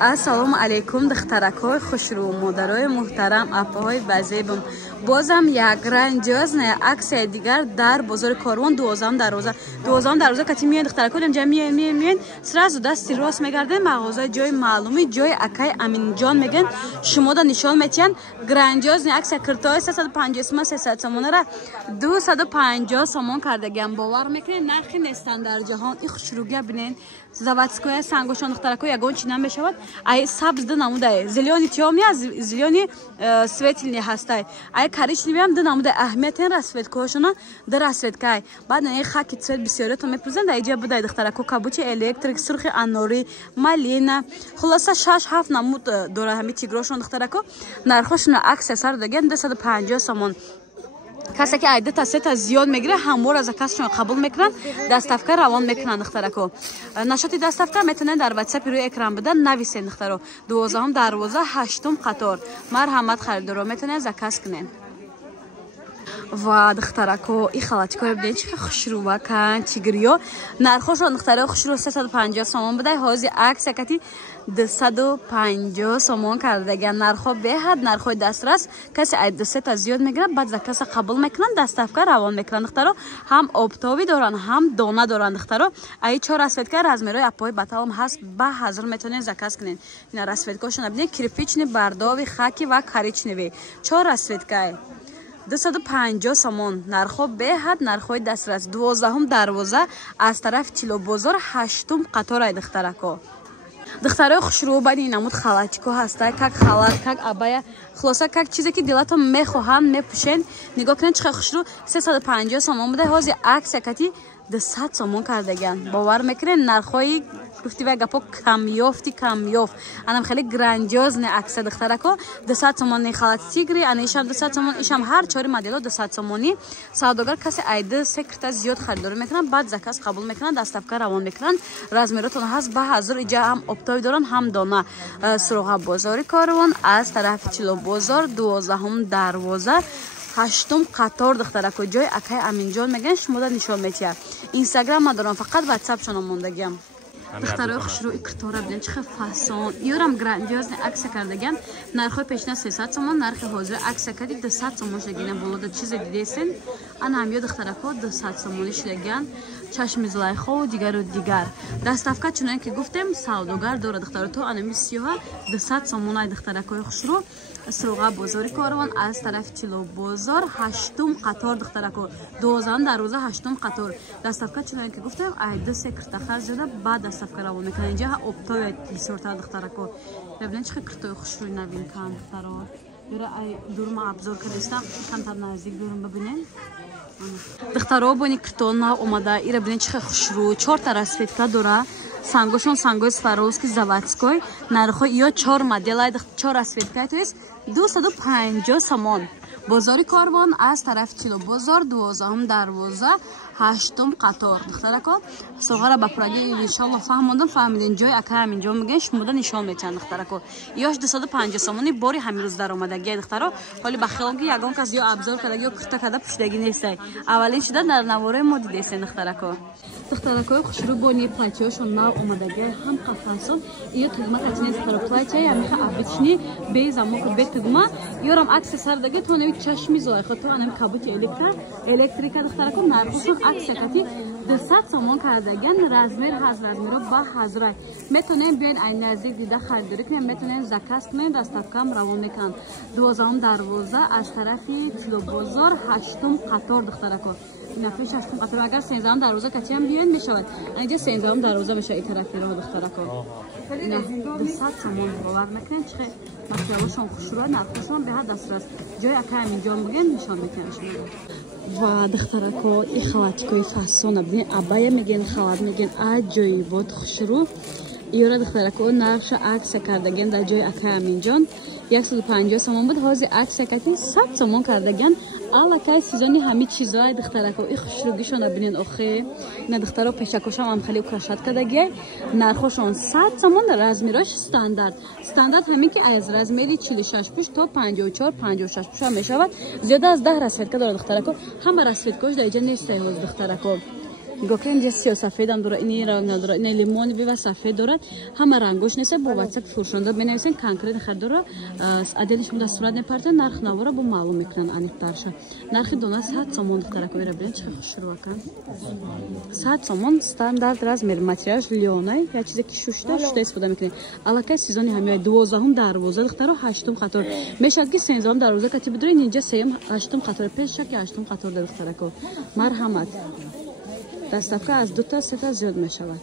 Ассалому алейкум духтаракҳои хушрӯ, модарои муҳтарам, апаҳои базебум. Бозам як грандиозная аксия дигар дар бозори Корвон 12 дароза кати миён духтаракҳои инҷа миён сразу дасти рост мегарден мағозаи ҷои маълуми ҷои акай Аминҷон мегӯянд шумода нишон метиҳанд. Грандиозная аксия киртои 350 сомонара 250 сомон кардагиам. Бовар мекунед нархи нестан дар ҷаҳон. И хушрӯгия бинен заводскоя сангошон духтаракҳо ягон чи намешавад. Ай сабз ду намудай зелёни тёмия зелёни светлни ҳастай. Ай коричневиам ду намудай аҳамиятен расветкоашона дар расветкай. Баъд ин хаки цвет бисёриятон мепурзанд. Айҷа будай духтаракҳо кабути электрик, сурхи анори, малина. Хулоса 6-7 намуд дора ҳами тигрошон духтаракҳо. Нархошона аксия сар даган 250 сомон. کسی که عدد تا زیاد میگیره همواره از کسشون قبول میکنن دستافکار روان میکنن دخترکو. نشاط دستافکار میتونن در واتساپ روی اکران بدن نویسین دخترو 12 دروازه 8 قطار مرحمت خریدارو میتونن زکاس کنن. و دخترکو این خالاتیکو ببینید چه خوشرو کن تیگریو نرخوشون دخترکو خوشرو 350 سومون بده حاضی عکس کتی 250 سومون کردگن. نرخو بهد نرخو دسترس کسی عدد تا زیاد میگیره بعد زکاس قبول میکنن دستافکار روان میکنن دخترو هم آبتابی دارن هم دانه دارن دخترو. ای 4 رسوتکار از میروی اپای بتاوم هست به حاضر میتونین زکاس کنین. اینا رسوتکاشون ببینید کریپیچنی برداوی خاکی و کاریچنی 4 رسوتکای 250 سومون. نرخو بهد نرخوی دسترس 12 دروازه از طرف تیلو بازار 8 قطار دخترکو. دخترای خوشرو باید این نمود خالاتیکو هسته کک خالات کک ابایا خلاصه کک چیزی که دلتون میخواهن میپوشن. نگاه کنید چقدر خوشرو 350 سومون بوده. حاضی عکس کتی 200 سومون کردگن. باور میکنین نرخوی گفتی و گپو کمیافت انم خیلی گراندیوز نه عکس دخترکو 200 سومون خالات تیگری انیشم 200 سومون ایشم هر 4 مدل 200 سومونی. سوداگر کسی عیده سکرت زیاد خریدار میکنن بعد زکات قبول میکنن دستافکار روان میکنن. رزمیراتون هست به حاضر اینجا هم اپتای دارن هم دانه. سروغ بازاری کاروان از طرف چلو بازار 12 دروازه 8 قطار دخترکو جای اکای امینجان میگن شما دا نشان میتید. اینستاگرام ندارم فقط واتساپ شما موندگیم. دخترای خوشرو کتورا ببین چه فاسون یورم گراندیوز عکس کردگن. نرخ پیشنهاد 300 سومون نرخ حاضر عکس کردید 200 سومون شدگین بالا چیز دیدین انا هم یه دخترکو 200 سومونش لگن چشم زلایخو و دیگر دستافکار چونن که گفتم سوداگر داره دختر تو انا میسیوها 200 سومونای دخترکای خوشرو سروغ بازاری کاروان از طرف تیلو بازار 8 قطار دخترکو 12 دروازه 8 قطار دستافکار چونن که گفتم عید سکرت خرج زده بعد دستافکار روان میکنن اینجا اپتای بسیار دخترکو. ببینید چه کرتای خوشروی نوین کام دخترا یورا ای دورم ابزار کردستم کمتر نزدیک دورم ببینین دخترا بونی کرتون نا اومده ایرا ببینید چه خوشرو 4 تا رسوتکا داره سانگوشون سانگوی سفاروسکی заводской نرخو یا 4 مدل 4 رسوتکا تو است 250 سومون. بازاری کاروان از طرف چلو بازار 12 دروازه 8 قطار دخترکو سوغرا با پراگی ان شاء الله فهمیدین جای اکا همینجا میگن شما نشان میتن دخترکو یاش 250 سومونی باری همین روز در اومدگی دخترا ولی بخیلگی یگان کس یا ابزار کرده یا کرتا کرده پوشیدگی نیست. اولین شده در نواره ما دیدین دخترکو. دخترکو خوشرو بونی پلاتیاشون نو اومدگی هم قفاسون یا تگما کاتین دخترا پلاتیا یا میخه ابیچنی به زمان به تگما یورم عکس سردگی تو نوی چشمی زای خاطر انم کابوت الکتریک دخترکو نرخشون عکس کتی 200 سومون کردگن. رزمیر رزمیرو با حاضر میتونن بیاین این نزدیک دیده خریداری کنین میتونن زکات کنین دستافکام روان میکنن 12 دروازه از طرفی تیلو بازار 8 قطار دخترکو نفش 8 قطار اگر 13 دروازه کتی هم بیاین میشود اینجا 13 دروازه میشه این طرفی رو دخترکو اینا 200 سومون باور میکنین چه مطلبشون خوشرو نرخشون به حد دسترس جای اکا همینجا میگن نشان میکنن و دخترکو این خالاتیکوی فاسون ببین ابایا میگن خالات میگن جایی بود خوشرو ایورا دخترکو نقش عکس کردگن در جای اکا همینجان 150 سومون بود. حاضر عکس کردن 100 سومون کردگن. الکی سیزانی همه چیزای دخترکو این خوشروگیشون ببینین آخه نه دخترا پیشکشم هم خیلی کرشات کردگی نرخشون 100 سومون در رزمیراش استاندارد همین که از رزمیری 46 پیش تا 54 56 پیش هم میشود. زیاده از 10 رسوتکا داره دخترکو. همه رسوتکاش در اینجا نیست. هاز دخترکو نگاه کنیم اینجا سیاه سفید هم داره، اینی رنگ نداره، اینی لیمونی و سفید دارد، همه رنگوش نیست. با واتساپ فروشنده بنویسین کنکریت خرید داره، عددش مون دستورات نپرتن، نرخ نوارا با معلوم میکنن انیترشه. نرخ دونه 100 سومون دختره کویره برین چه خوش رو کن. 100 سومون استاندارد راز میر ماتریالش لیونه یا چیزی که شوشته استفاده میکنه. علاقه سیزونی همیای 12 دروازه دختره 8 قطار میشه که 13 دروازه کتی بدرین اینجا 3 8 قطار پیش که 8 قطار دختره کو. مرحمت. دستافکه از 2 تا 3 تا زیاد میشود.